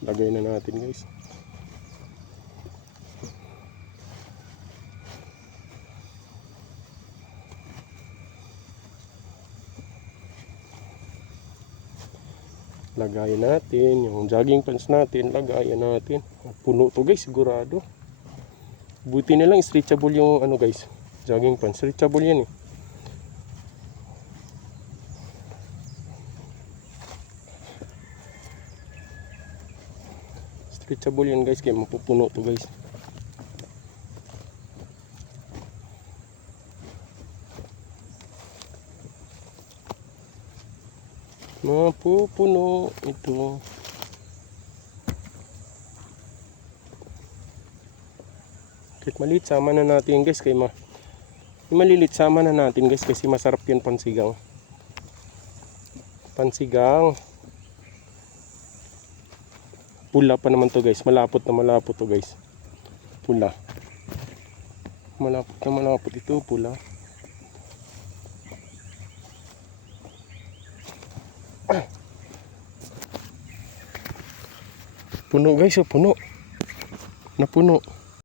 Lagay na natin guys. Lagayan natin yung jogging pants natin, lagayan natin. Puno to guys, sigurado. Buti na lang stretchable yung ano guys, jogging pants. Stretchable yan eh. Stretchable yan guys, kaya mapupuno to guys. Mapupuno ito. Kahit maliit, sama na natin guys. Kaya malilit, sama na natin guys. Kasi masarap yun pansigang. Pansigang. Pula pa naman to guys. Malapot na malapot to guys. Pula. Malapot na malapot ito. Pula. Puno guys, oh, puno. Napuno.